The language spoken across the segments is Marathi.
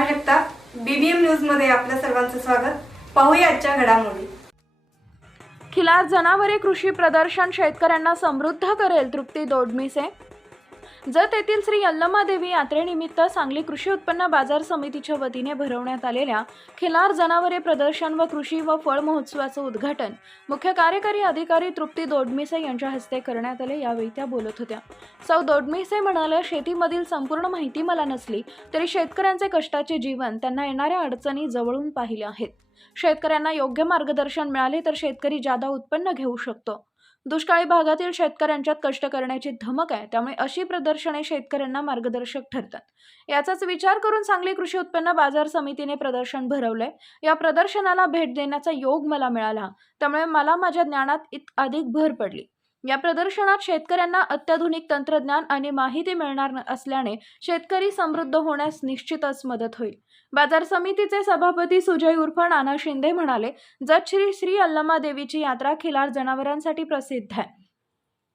नेहा जगताप बीबीएम न्यूजमध्ये आपल्या सर्वांचं स्वागत. पाहूया आजच्या घडामोडी. खिलार जनावरे कृषी प्रदर्शन शेतकऱ्यांना समृद्ध करेल तृप्ती दोडमिसे. जत येथील श्री यल्लमादेवी यात्रेनिमित्त सांगली कृषी उत्पन्न बाजार समितीच्या वतीने भरवण्यात आलेल्या खिलार जनावरे प्रदर्शन व कृषी व फळ महोत्सवाचं उद्घाटन मुख्य कार्यकारी अधिकारी तृप्ती दोडमिसे यांच्या हस्ते करण्यात आले. यावेळी त्या बोलत होत्या. सौ दोडमिसे म्हणाल्या शेतीमधील संपूर्ण माहिती मला नसली तरी शेतकऱ्यांचे कष्टाचे जीवन त्यांना येणाऱ्या अडचणी जवळून पाहिल्या आहेत. शेतकऱ्यांना योग्य मार्गदर्शन मिळाले तर शेतकरी जादा उत्पन्न घेऊ शकतो. दुष्काळी भागातील शेतकऱ्यांच्यात कष्ट करण्याची धमक आहे त्यामुळे अशी प्रदर्शने शेतकऱ्यांना मार्गदर्शक ठरतात. याचाच विचार करून सांगली कृषी उत्पन्न बाजार समितीने प्रदर्शन भरवलंय. या प्रदर्शनाला भेट देण्याचा योग मला मिळाला. त्यामुळे मला माझ्या ज्ञानात इत अधिक भर पडली. या प्रदर्शनात शेतकऱ्यांना अत्याधुनिक तंत्रज्ञान आणि माहिती मिळणार न- असल्याने शेतकरी समृद्ध होण्यास निश्चितच मदत होईल. बाजार समितीचे सभापती सुजय उर्फ नाना शिंदे म्हणाले जत श्री श्री अल्लमा देवीची यात्रा खिलार जनावरांसाठी प्रसिद्ध आहे.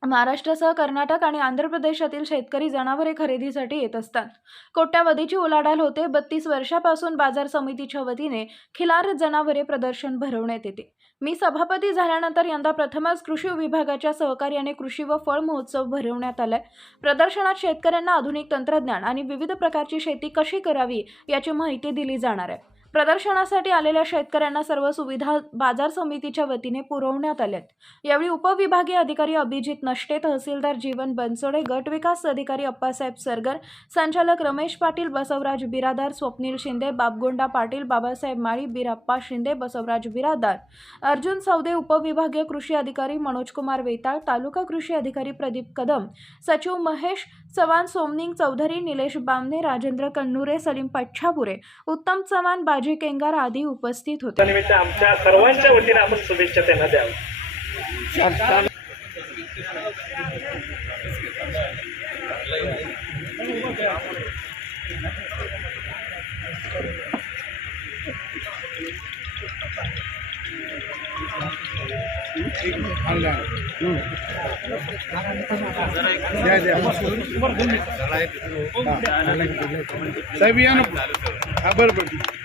महाराष्ट्रासह कर्नाटक आणि आंध्र प्रदेशातील शेतकरी जनावरे खरेदीसाठी येत असतात. कोट्यावधीची उलाढाल होते. बत्तीस वर्षापासून बाजार समितीच्या वतीने खिलार जनावरे प्रदर्शन भरवण्यात येते. मी सभापती झाल्यानंतर यंदा प्रथमच कृषी विभागाच्या सहकार्याने कृषी व फळ महोत्सव भरवण्यात आलाय. प्रदर्शनात शेतकऱ्यांना आधुनिक तंत्रज्ञान आणि विविध प्रकारची शेती कशी करावी याची माहिती दिली जाणार आहे. प्रदर्शनासाठी आलेल्या शेतकऱ्यांना सर्व सुविधा बाजार समितीच्या वतीने पुरवण्यात आल्यात. यावेळी उपविभागीय अधिकारी अभिजित नष्टे तहसीलदार जीवन बनसोडे गट विकास अधिकारी अप्पासाहेब सरगर संचालक रमेश पाटील बसवराज बिरादार स्वप्नील शिंदे बाबगोंडा पाटील बाबासाहेब माळी बिराप्पा शिंदे बसवराज बिरादार. अर्जुन सौदे उपविभागीय कृषी अधिकारी मनोजकुमार वेताळ तालुका कृषी अधिकारी प्रदीप कदम सचिव महेश चव्हाण सोमनिंग चौधरी निलेश बामने राजेंद्र कन्नुरे सलीम पच्छापुरे उत्तम चव्हाण बाजी केंगार आदी उपस्थित होते. त्यानिमित्त आमच्या सर्वांच्या वतीने आपण शुभेच्छा त्यांना द्याव्या. साहेब या ना हा बरं बरं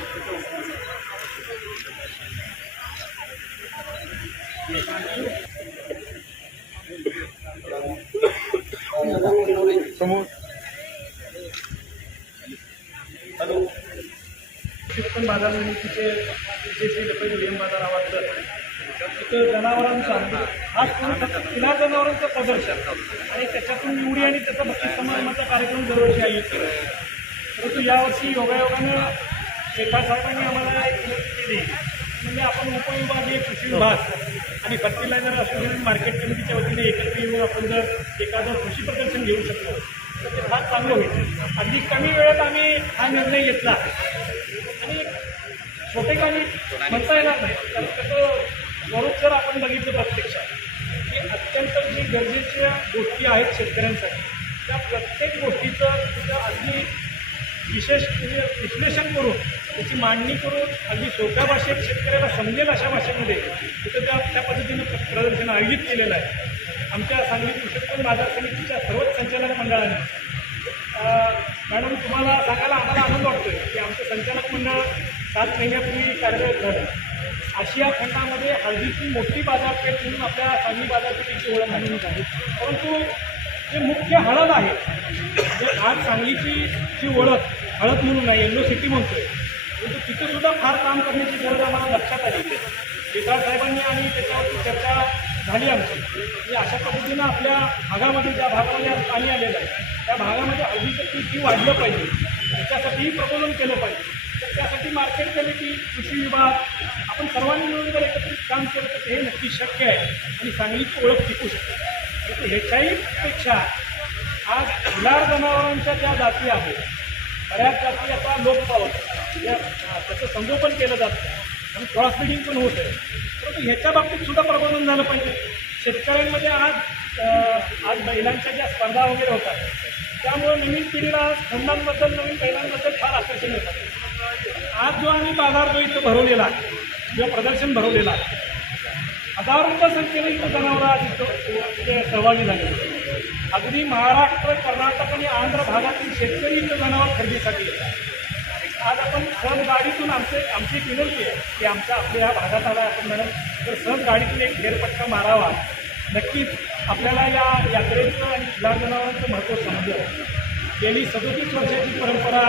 समोर पण बाजार समितीचे जे श्री डब्ल्यू विलियम बाजार आवाजचं तिथं जनावरांचा खास करून जनावरांचं प्रदर्शन. आणि त्याच्यातून मुडी आणि त्याचा भक्ती समारंभाचा कार्यक्रम दरवर्षी आयोजित करतो परंतु यावर्षी योगायोगानं शेखा साहेबांनी आम्हाला एक मदत केली. म्हणजे आपण उपविभागीय कृषी विभाग आणि फर्टिलायझर असोसिएशन मार्केट कमिटीच्या वतीने एकत्र येऊन आपण जर एखादं कृषी प्रदर्शन घेऊ शकतो तर ते फार चांगलं होईल. अगदी कमी वेळेत आम्ही हा निर्णय घेतला. आणि छोटे काही म्हणता येणार नाही कारण त्याचं स्वरूप जर आपण बघितलं प्रत्यक्षात की अत्यंत जी गरजेच्या गोष्टी आहेत शेतकऱ्यांसाठी त्या प्रत्येक गोष्टीचं तिथं अगदी विशेष विश्लेषण करून त्याची मांडणी करून अगदी सोप्या भाषेत शेतकऱ्याला समजेल अशा भाषेमध्ये तिथं त्या त्या प्रदर्शन आयोजित केलेलं आहे. आमच्या सांगली कृषी बाजार समितीच्या सर्वच संचालक मंडळाने. मॅडम तुम्हाला सांगायला आम्हाला आनंद वाटतोय की आमचं संचालक मंडळ सात महिन्यापूर्वी कार्यरत झालं. आशिया खंडामध्ये हळदीची मोठी बाजारपेठ म्हणून आपल्या सांगली बाजारपेठेची ओळख आहे परंतु जे मुख्य हळद आहे जे आज सांगलीची जी ओळख हळद म्हणून आहे येल्लो सिटी म्हणतोय परंतु तिथे सुद्धा फार काम करण्याची गरज आम्हाला लक्षात आली. केदार साहेबांनी आणि त्याच्यावरती चर्चा झाली आमची. की अशा पद्धतीनं आपल्या भागामध्ये ज्या भागामध्ये पाणी आलेलं आहे त्या भागामध्ये हळदीचं पीक ही वाढलं पाहिजे. त्याच्यासाठीही प्रबोधन केलं पाहिजे. तर त्यासाठी मार्केट कमिटी कृषी विभाग आपण सर्वांनी मिळून जर एकत्रित काम केलं तर हे नक्की शक्य आहे आणि चांगलीच ओळख टिकू शकते. परंतु ह्याच्याही पेक्षा आज खिलार जनावरांच्या ज्या जाती आहेत बऱ्याच जाती आता लोप पावत या त्याचं संगोपन केलं जातं. आणि क्रॉस ब्रिडिंग पण होत आहे परंतु ह्याच्या बाबतीत सुद्धा प्रबोधन झालं पाहिजे. शेतकऱ्यांमध्ये आज आज महिलांच्या ज्या स्पर्धा वगैरे होतात त्यामुळे नवीन पिढीला खंडांबद्दल नवीन बैलांबद्दल फार आकर्षण येतात आज जो आम्ही बाजार जो इथं भरवलेला आहे जो प्रदर्शन भरवलेला आहे हजारोच्या संख्येने इथं जनावरं आज इथं सहभागी झाले अगदी महाराष्ट्र कर्नाटक आणि आंध्र भागातील शेतकरी इथं जनावर खरेदीसाठी येतात. आज आपण सहज गाडीतून आमचे आमची विनंती आहे की आमच्या आपल्या ह्या भागात आला आपण मॅडम तर सहज गाडीतून एक फेरपट्टा मारावा. नक्कीच आपल्याला या यात्रेचं आणि खिलार जनावरांचं महत्त्व समजलं. गेली सदोतीस वर्षाची परंपरा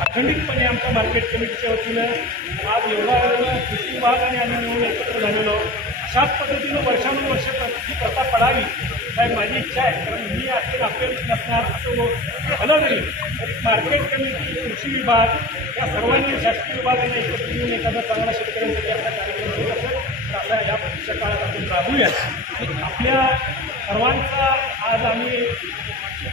अखंडितपणे आमच्या मार्केट कमिटीच्या वतीनं आज एवढा वेळेला कृषी विभाग आणि आम्ही मिळून एकत्र झालेलो. अशाच पद्धतीनं वर्षानुवर्ष ही प्रथा पडावी. काय माझी इच्छा आहे कारण मी असेल आपल्याला नसणार असं झालं जरी तरी मार्केट कमिटी कृषी विभाग या सर्वांनी शासकीय विभागाने एकत्र येऊन एखादा चांगला शेतकऱ्यांसाठी आपला कार्यक्रम होत असेल तर असा या परीक्षा काळात आपण राबूया. आपल्या सर्वांचा आज आम्ही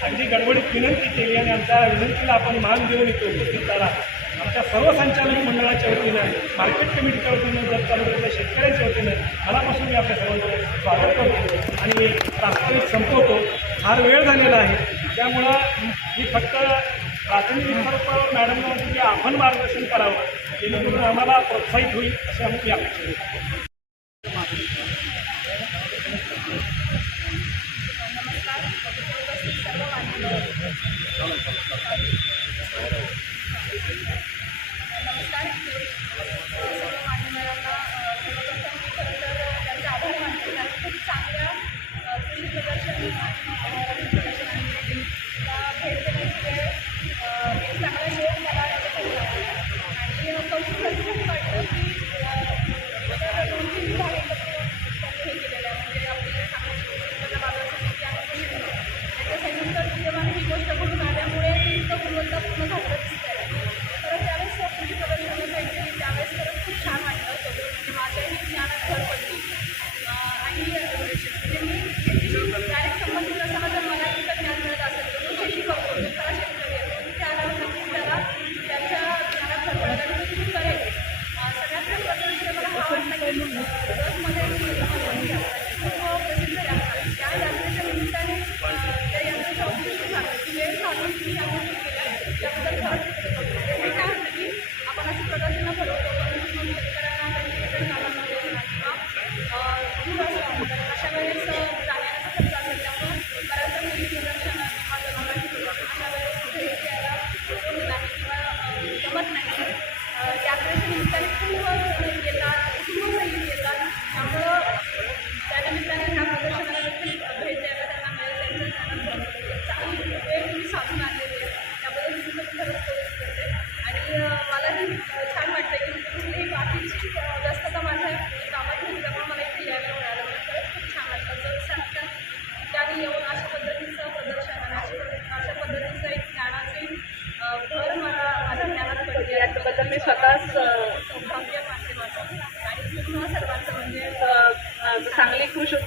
अगदी गडबडीत विनंती केली आणि आमच्या विनंतीला आपण मान देऊन इथे उपस्थित झाला आमच्या सर्व संचालक मंडळाच्या वतीनं मार्केट कमिटीच्या वतीनं जर तालुक्यातल्या शेतकऱ्यांच्या वतीनं मनापासून मी आपल्या सर्वांना स्वागत करतो. आणि प्रास्ताविक संपवतो. फार वेळ झालेला आहे. त्यामुळं मी फक्त प्राथमिक स्तरावर मॅडमना म्हणतो आपण मार्गदर्शन करावं जेणेकरून आम्हाला प्रोत्साहित होईल अशी आम्ही अपेक्षा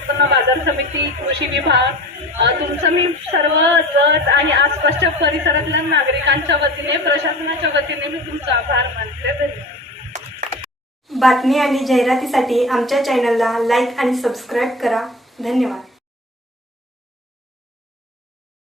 उत्पन्न बाजार समिती कृषी विभाग तुमचं मी सर्व जत आणि आसपासच्या परिसरातल्या नागरिकांच्या वतीने प्रशासनाच्या वतीने मी तुमचा आभार मानते. धन्यवाद. बातमी आणि जाहिरातीसाठी आमच्या चॅनलला लाईक आणि सबस्क्राईब करा. धन्यवाद.